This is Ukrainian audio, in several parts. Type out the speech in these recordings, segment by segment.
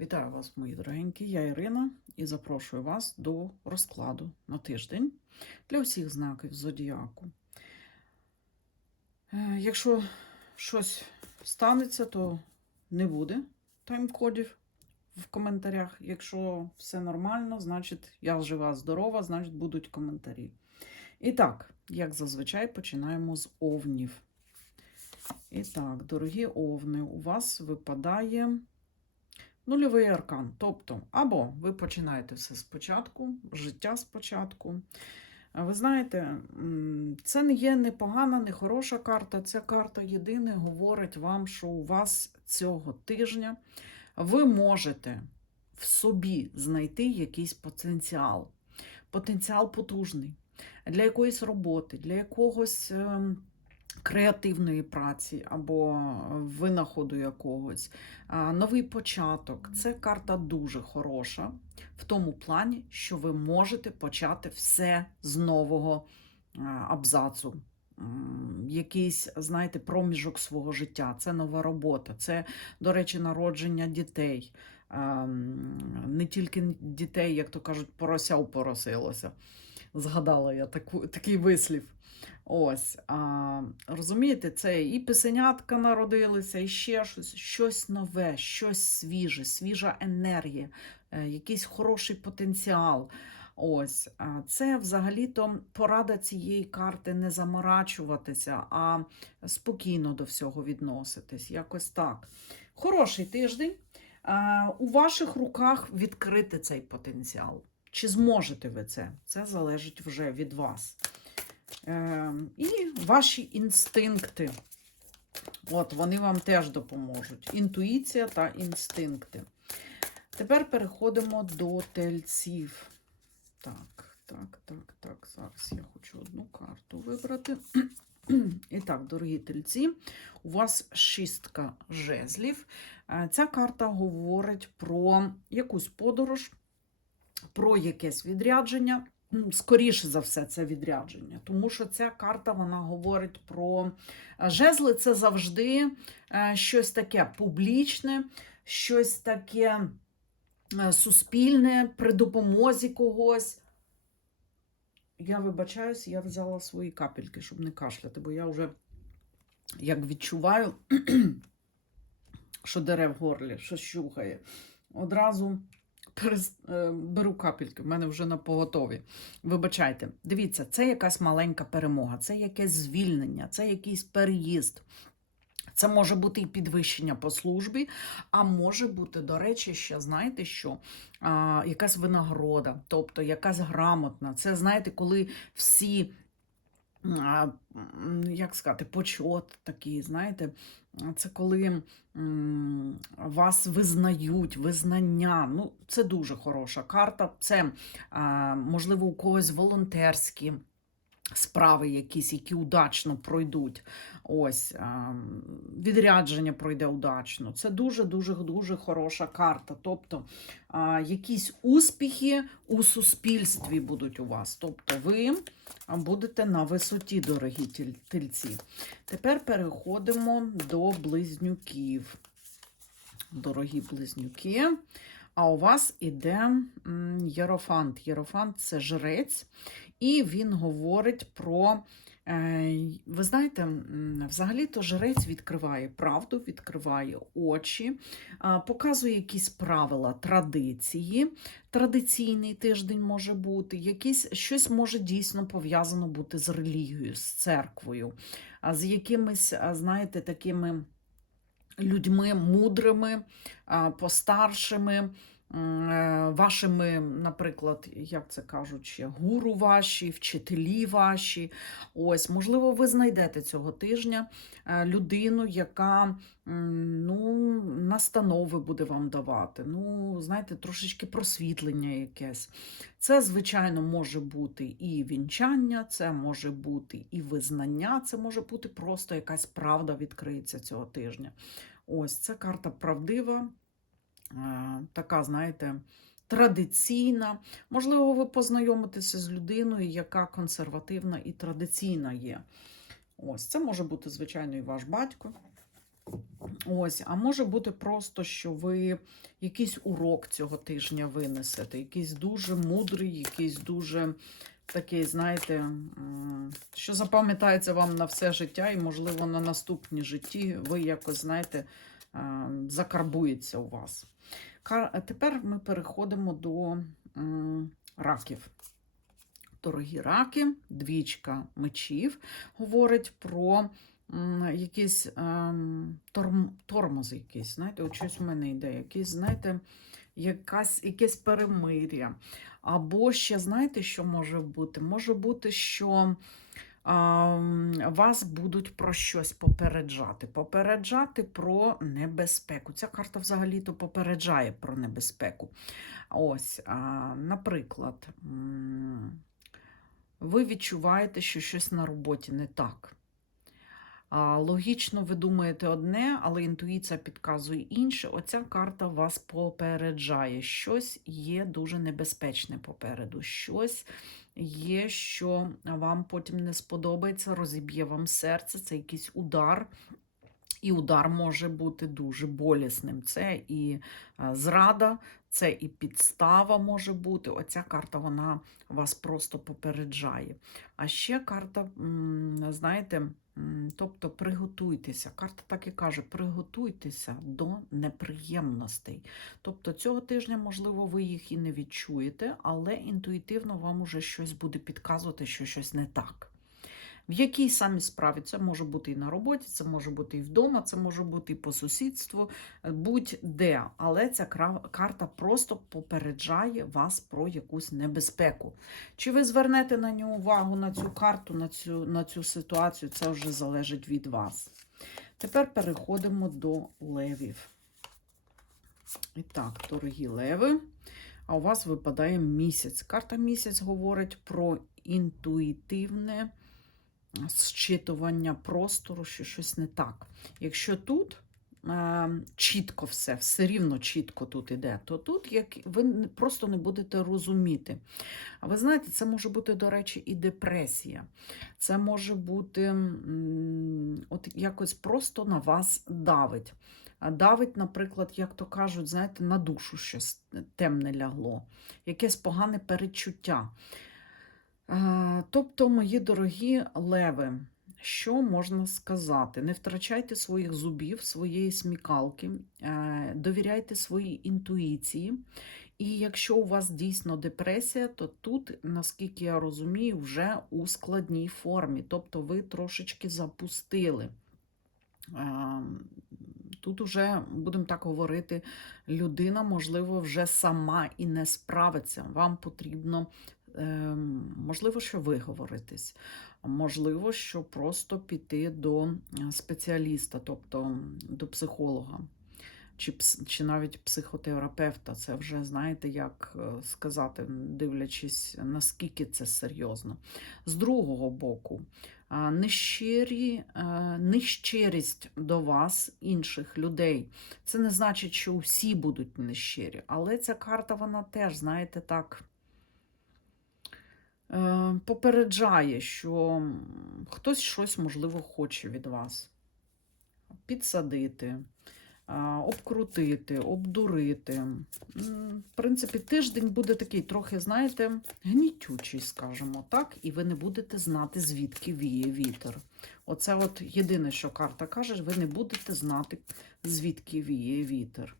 Вітаю вас, мої дорогенькі. Я Ірина і запрошую вас до розкладу на тиждень для всіх знаків зодіаку. Е, Якщо щось станеться, то не буде тайм-кодів в коментарях. Якщо все нормально, значить я жива, здорова, значить будуть коментарі. І так, як зазвичай, починаємо з овнів. І так, дорогі овни, у вас випадає нульовий аркан. Тобто, або ви починаєте все спочатку, життя спочатку. Ви знаєте, це не є непогана, не хороша карта. Ця карта єдине говорить вам, що у вас цього тижня ви можете в собі знайти якийсь потенціал. Потенціал потужний для якоїсь роботи, для якогось. Ем, Креативної праці або винаходу якогось, новий початок. Це карта дуже хороша в тому плані, що ви можете почати все з нового абзацу. Якийсь, знаєте, проміжок свого життя, це нова робота, це, до речі, народження дітей. Не тільки дітей, як то кажуть, порося упоросилося. Згадала я таку, такий вислів. Ось, а, розумієте, це і писенятка народилися, і ще щось, щось нове, щось свіже, свіжа енергія, е, якийсь хороший потенціал. Ось, а це взагалі-то порада цієї карти не заморачуватися, а спокійно до всього відноситись. Якось так. Хороший тиждень. У ваших руках відкрити цей потенціал. Чи зможете ви це? Це залежить вже від вас. Е, і ваші інстинкти. От, вони вам теж допоможуть. Інтуїція та інстинкти. Тепер переходимо до тельців. Так, так, так, так. Зараз я хочу одну карту вибрати. І так, дорогі тельці, у вас шістка жезлів. Е, Ця карта говорить про якусь подорож, про якесь відрядження. Скоріше за все, це відрядження, тому що ця карта вона говорить про е, жезли це завжди е, щось таке публічне, щось таке е, суспільне при допомозі когось. Я вибачаюсь, я взяла свої капельки, щоб не кашляти, бо я вже як відчуваю, що дере в горлі, що щухає. Одразу перес- е, беру капельки, в мене вже на поготові. Вибачайте, дивіться, це якась маленька перемога, це якесь звільнення, це якийсь переїзд. Це може бути і підвищення по службі, а може бути, до речі, ще знаєте що? А, якась винагорода, тобто якась грамотна. Це знаєте, коли всі, як сказати, почот такий, знаєте, це коли вас визнають, визнання. Ну, це дуже хороша карта. Це, можливо, у когось волонтерські справи якісь, які удачно пройдуть. Ось, відрядження пройде удачно. Це дуже-дуже дуже хороша карта. Тобто якісь успіхи у суспільстві будуть у вас. Тобто ви будете на висоті, дорогі тельці. Тепер переходимо до близнюків. Дорогі близнюки. А у вас іде Єрофант. Єрофант це жрець, і він говорить про. е, Ви знаєте, взагалі-то жрець відкриває правду, відкриває очі, показує якісь правила, традиції. Традиційний тиждень може бути, якийсь, щось може дійсно пов'язано бути з релігією, з церквою, з якимись, знаєте, такими людьми мудрими, постаршими, вашими, наприклад, як це кажуть, ще, гуру ваші, вчителі ваші. Ось, можливо, ви знайдете цього тижня е, людину, яка ну, настанови буде вам давати. Ну, знаєте, трошечки просвітлення якесь. Це, звичайно, може бути і вінчання, це може бути і визнання, це може бути просто якась правда відкриється цього тижня. Ось це карта правдива, е, така, знаєте, традиційна. Можливо, ви познайомитеся з людиною, яка консервативна і традиційна є. Ось це може бути, звичайно, і ваш батько. Ось, а може бути просто, що ви якийсь урок цього тижня винесете, якийсь дуже мудрий, якийсь дуже такий, знаєте, що запам'ятається вам на все життя, і, можливо, на наступні житті ви якось, знаєте, е, закарбується у вас. Тепер ми переходимо до раків. Дорогі раки, двічка мечів говорить про м, якийсь ем, торм, тормоз якийсь. Знаєте, от щось у мене йде, якийсь, знаєте, якась, якесь перемир'я. Або ще, знаєте, що може бути? Може бути, що вас будуть про щось попереджати. Попереджати про небезпеку. Ця карта взагалі-то попереджає про небезпеку. Ось, наприклад, ви відчуваєте, що щось на роботі не так. Логічно ви думаєте одне, але інтуїція підказує інше. Оця карта вас попереджає. Щось є дуже небезпечне попереду. Щось є, що вам потім не сподобається, розіб'є вам серце, це якийсь удар. І удар може бути дуже болісним. Це і е, зрада, це і підстава може бути. Оця карта вона вас просто попереджає. А ще карта, знаєте, тобто приготуйтеся. Карта так і каже: приготуйтеся до неприємностей. Тобто цього тижня, можливо, ви їх і не відчуєте, але інтуїтивно вам уже щось буде підказувати, що щось не так. В якій самі справі це може бути і на роботі, це може бути і вдома, це може бути і по сусідству, е, будь-де. Але ця карта просто попереджає вас про якусь небезпеку. Чи ви звернете на нього увагу на цю карту, на цю, на цю ситуацію, це вже залежить від вас. Тепер переходимо до левів. І так, дорогі леви, а у вас випадає місяць. Карта місяць говорить про інтуїтивне зчитування простору, що щось не так. Якщо тут е, чітко все, все рівно чітко тут іде, то тут як, ви просто не будете розуміти. А ви знаєте, це може бути, до речі, і депресія. Це може бути от якось просто на вас давить. Давить, наприклад, як то кажуть, знаєте, на душу щось темне лягло, якесь погане перечуття. Е, Тобто, мої дорогі леви, що можна сказати? Не втрачайте своїх зубів, своєї смікалки, е, довіряйте своїй інтуїції. І якщо у вас дійсно депресія, то тут, наскільки я розумію, вже у складній формі. Тобто ви трошечки запустили. Е, Тут уже, будемо так говорити, людина, можливо, вже сама і не справиться. Вам потрібно Можливо, що виговоритись, можливо, що просто піти до спеціаліста, тобто до психолога, чи, чи навіть психотерапевта. Це вже, знаєте, як е, сказати, дивлячись, наскільки це серйозно. З другого боку, нещирі, е, нещирість до вас, інших людей. Це не значить, що усі будуть нещирі, але ця карта, вона теж, знаєте, так попереджає, що хтось щось, можливо, хоче від вас. Підсадити, обкрутити, обдурити. В принципі, тиждень буде такий трохи, знаєте, гнітючий, скажімо так, і ви не будете знати, звідки віє вітер. Оце от єдине, що карта каже, ви не будете знати, звідки віє вітер.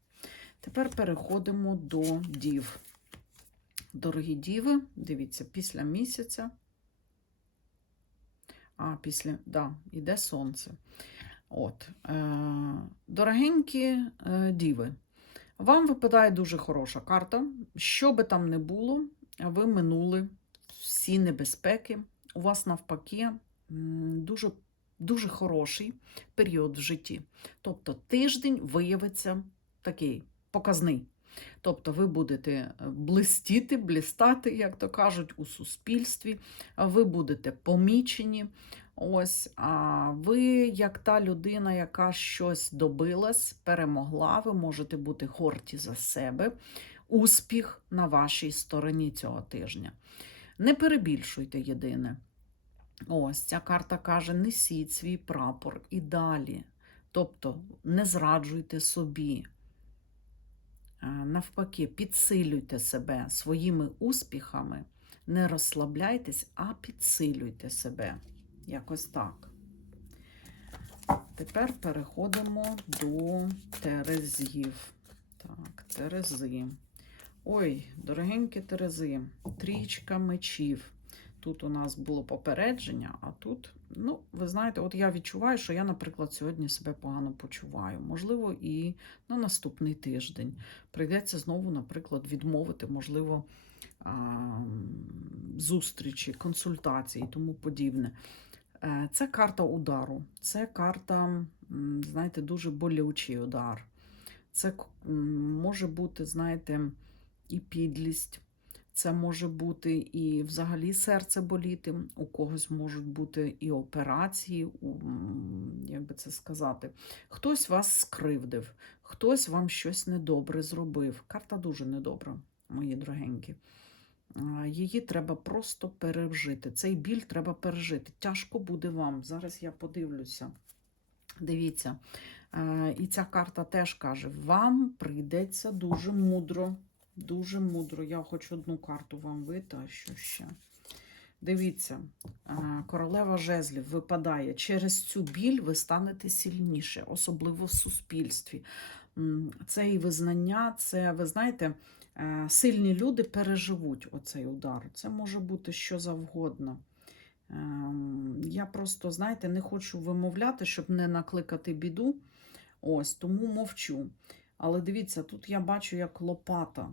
Тепер переходимо до дів. Дорогі діви, дивіться, після місяця. А, після, да, іде сонце. От, е, дорогенькі е, діви, вам випадає дуже хороша карта. Що би там не було, ви минули всі небезпеки. У вас навпаки дуже, дуже хороший період в житті. Тобто тиждень виявиться такий показний. Тобто ви будете е, блистіти, блістати, як то кажуть, у суспільстві, ви будете помічені. Ось, а ви, як та людина, яка щось добилась, перемогла, ви можете бути горді за себе. Успіх на вашій стороні цього тижня. Не перебільшуйте єдине. Ось ця карта каже: несіть свій прапор і далі. Тобто не зраджуйте собі. Навпаки, підсилюйте себе своїми успіхами, не розслабляйтесь, а підсилюйте себе. Якось так. Тепер переходимо до Терезів. Так, Терези. Ой, дорогенькі Терези, трічка мечів. Тут у нас було попередження, а тут, ну, ви знаєте, от я відчуваю, що я, наприклад, сьогодні себе погано почуваю. Можливо, і на наступний тиждень. Прийдеться знову, наприклад, відмовити, можливо, зустрічі, консультації і тому подібне. Е, Це карта удару, це карта, знаєте, дуже болючий удар. Це може бути, знаєте, і підлість, це може бути і взагалі серце боліти. У когось можуть бути і операції, як би це сказати. Хтось вас скривдив, хтось вам щось недобре зробив. Карта дуже недобра, мої дорогенькі. Її треба просто пережити. Цей біль треба пережити. Тяжко буде вам. Зараз я подивлюся. Дивіться. І ця карта теж каже: вам прийдеться дуже мудро. Дуже мудро. Я хоч одну карту вам витащу ще. Дивіться, е, королева жезлів випадає. Через цю біль ви станете сильніше, особливо в суспільстві. Це і визнання, це, ви знаєте, е, сильні люди переживуть оцей удар. Це може бути що завгодно. Ем, Я просто, знаєте, не хочу вимовляти, щоб не накликати біду. Ось, тому мовчу. Але дивіться, тут я бачу як лопата.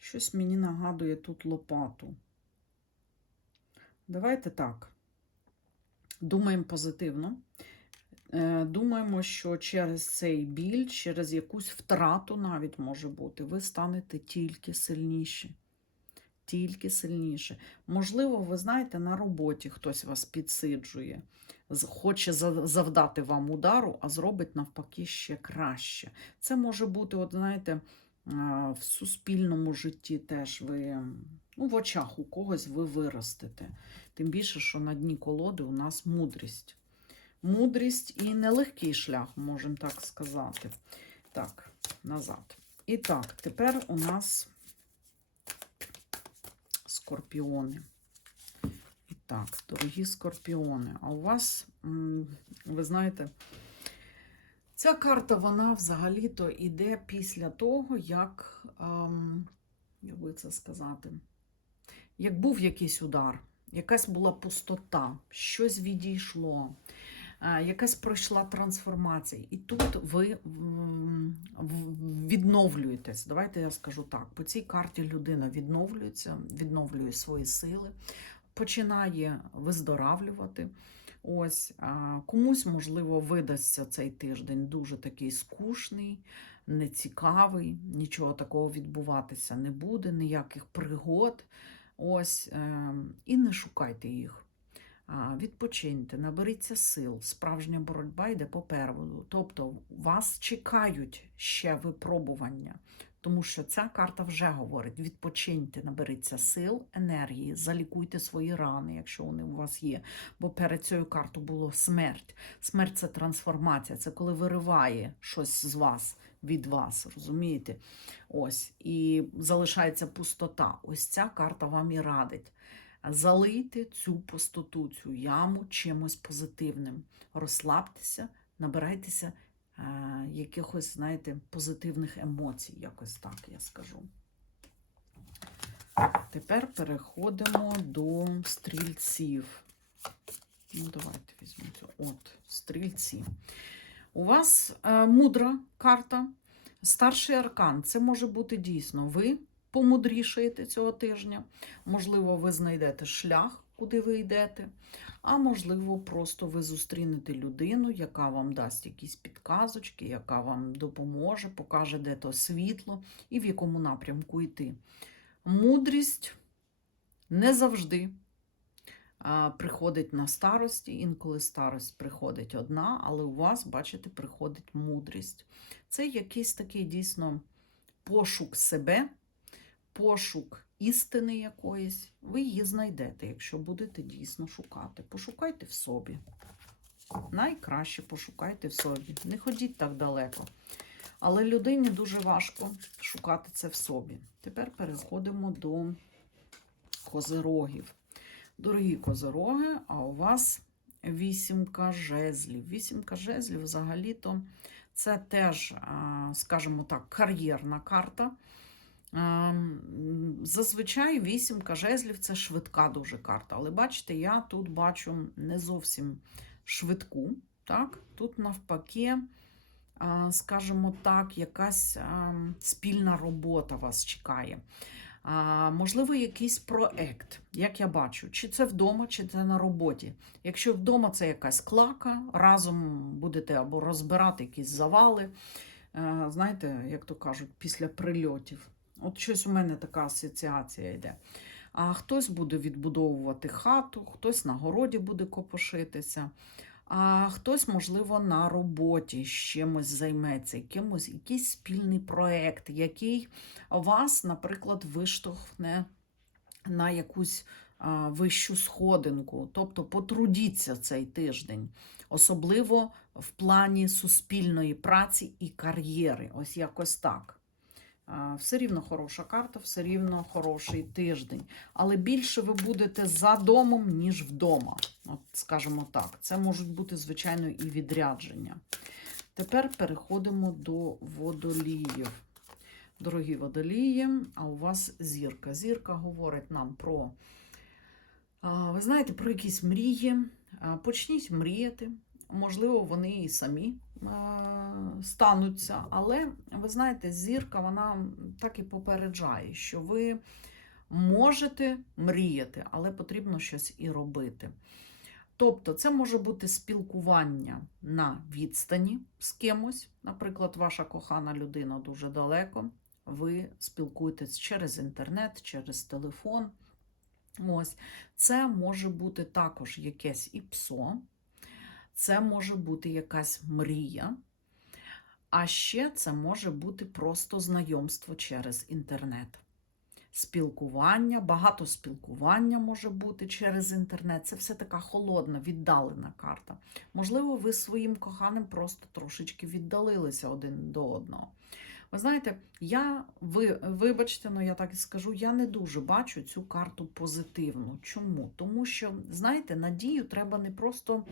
Щось мені нагадує тут лопату. Давайте так. Думаємо позитивно. Е, Думаємо, що через цей біль, через якусь втрату навіть може бути, ви станете тільки сильніші. Тільки сильніше. Можливо, ви знаєте, на роботі хтось вас підсиджує, хоче завдати вам удару, а зробить навпаки ще краще. Це може бути, от знаєте, в суспільному житті теж ви, ну, в очах у когось ви виростете. Тим більше, що на дні колоди у нас мудрість. Мудрість і нелегкий шлях, можемо так сказати. Так, назад. І так, тепер у нас скорпіони. І так, дорогі скорпіони, а у вас, ви знаєте, ця карта, вона взагалі-то йде після того, як, ам, як би це сказати, як був якийсь удар, якась була пустота, щось відійшло, а, якась пройшла трансформація. І тут ви відновлюєтесь. Давайте я скажу так: по цій карті людина відновлюється, відновлює свої сили, починає виздоравлювати. Ось комусь, можливо, видасться цей тиждень дуже такий скучний, нецікавий, нічого такого відбуватися не буде, ніяких пригод. Ось, е, і не шукайте їх. Відпочиньте, наберіться сил. Справжня боротьба йде попереду. Тобто вас чекають ще випробування. Тому що ця карта вже говорить: відпочиньте, наберіться сил, енергії, залікуйте свої рани, якщо вони у вас є. Бо перед цією картою було смерть. Смерть це трансформація, це коли вириває щось з вас, від вас, розумієте? Ось, і залишається пустота. Ось ця карта вам і радить. Залийте цю пустоту, цю яму чимось позитивним. Розслабтеся, набирайтеся якихось, знаєте, позитивних емоцій, якось так я скажу. Тепер переходимо до стрільців. Ну, давайте візьмемо. От, стрільці. У вас е, мудра карта, старший аркан. Це може бути дійсно ви помудрішаєте цього тижня. Можливо, ви знайдете шлях, куди ви йдете, а можливо, просто ви зустрінете людину, яка вам дасть якісь підказочки, яка вам допоможе, покаже, де то світло і в якому напрямку йти. Мудрість не завжди приходить на старості, інколи старость приходить одна, але у вас, бачите, приходить мудрість. Це якийсь такий дійсно пошук себе, пошук істини якоїсь. Ви її знайдете, якщо будете дійсно шукати. Пошукайте в собі. Найкраще пошукайте в собі. Не ходіть так далеко. Але людині дуже важко шукати це в собі. Тепер переходимо до козирогів. Дорогі козироги, а у вас вісімка жезлів. Вісімка жезлів взагалі-то це теж, скажімо так, кар'єрна карта. Зазвичай вісімка жезлів це швидка дуже карта. Але бачите, я тут бачу не зовсім швидку. Так? Тут навпаки, скажімо так, якась спільна робота вас чекає. Можливо, якийсь проект, як я бачу, чи це вдома, чи це на роботі. Якщо вдома це якась клака, разом будете або розбирати якісь завали, е, знаєте, як то кажуть, після прильотів. От щось у мене така асоціація йде. А хтось буде відбудовувати хату, хтось на городі буде копошитися, а хтось, можливо, на роботі з чимось займеться, якимось, якийсь спільний проект, який вас, наприклад, виштовхне на якусь вищу сходинку. Тобто потрудіться цей тиждень, особливо в плані суспільної праці і кар'єри. Ось якось так. Все рівно хороша карта, все рівно хороший тиждень. Але більше ви будете за домом, ніж вдома. От, скажімо так. Це можуть бути, звичайно, і відрядження. Тепер переходимо до водоліїв. Дорогі водолії, а у вас зірка. Зірка говорить нам про, ви знаєте, про якісь мрії. Почніть мріяти. Можливо, вони і самі стануться. Але ви знаєте, зірка вона так і попереджає, що ви можете мріяти, але потрібно щось і робити. Тобто, це може бути спілкування на відстані з кимось. Наприклад, ваша кохана людина дуже далеко. Ви спілкуєтесь через інтернет, через телефон. Ось. Це може бути також якесь ІПСО, це може бути якась мрія. А ще це може бути просто знайомство через інтернет. Спілкування, багато спілкування може бути через інтернет. Це все така холодна, віддалена карта. Можливо, ви своїм коханим просто трошечки віддалилися один до одного. Ви знаєте, я ви, вибачте, ну я так і скажу, я не дуже бачу цю карту позитивну. Чому? Тому що, знаєте, надію треба не просто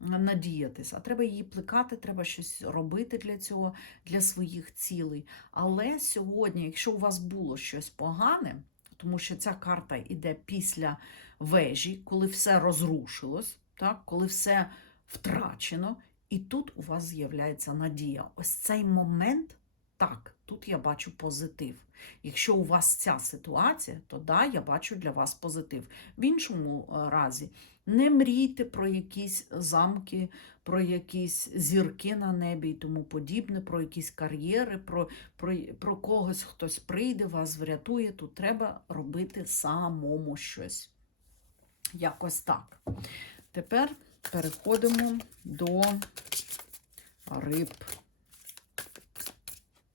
надіятися, а треба її плекати, треба щось робити для цього, для своїх цілей. Але сьогодні, якщо у вас було щось погане, тому що ця карта йде після вежі, коли все розрушилось, так? коли все втрачено, і тут у вас з'являється надія. Ось цей момент. Так, тут я бачу позитив. Якщо у вас ця ситуація, то да, я бачу для вас позитив. В іншому е, разі не мрійте про якісь замки, про якісь зірки на небі і тому подібне, про якісь кар'єри, про, про, про когось хтось прийде, вас врятує. Тут треба робити самому щось. Якось так. Тепер переходимо до риб.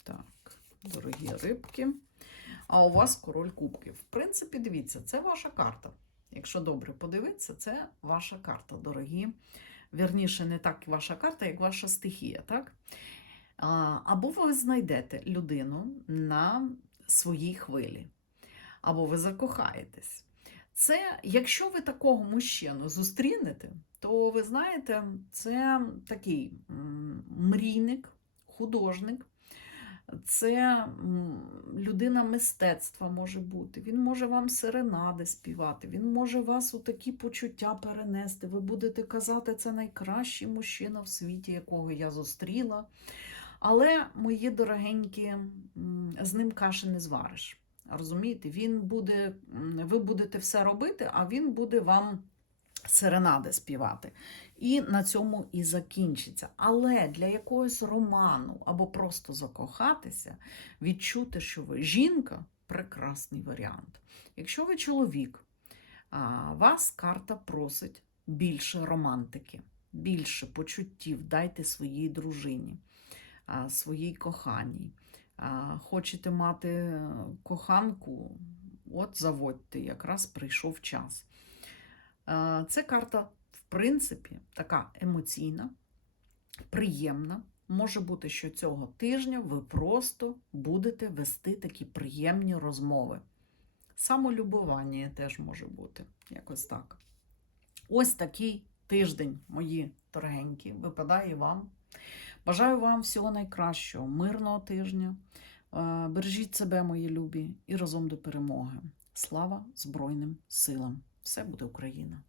Так, дорогі рибки. А у вас король кубків. В принципі, дивіться, це ваша карта. Якщо добре подивитися, це ваша карта, дорогі. Вірніше, не так ваша карта, як ваша стихія, так? Або ви знайдете людину на своїй хвилі, або ви закохаєтесь. Це, якщо ви такого мужчину зустрінете, то ви знаєте, це такий мрійник, художник, це людина мистецтва може бути. Він може вам серенади співати, він може вас у такі почуття перенести. Ви будете казати, це найкращий мужчина в світі, якого я зустріла. Але, мої дорогенькі, з ним каші не звариш. Розумієте, він буде, ви будете все робити, а він буде вам серенади співати. І на цьому і закінчиться. Але для якогось роману або просто закохатися, відчути, що ви жінка прекрасний варіант. Якщо ви чоловік, вас карта просить більше романтики, більше почуттів дайте своїй дружині, своїй коханій. Хочете мати коханку, от заводьте, якраз прийшов час. Е, Це карта принципі, така емоційна, приємна. Може бути, що цього тижня ви просто будете вести такі приємні розмови. Самолюбування теж може бути, якось так. Ось такий тиждень, мої дорогенькі, випадає вам. Бажаю вам всього найкращого, мирного тижня. Е, Бережіть себе, мої любі, і разом до перемоги. Слава Збройним силам! Все буде Україна!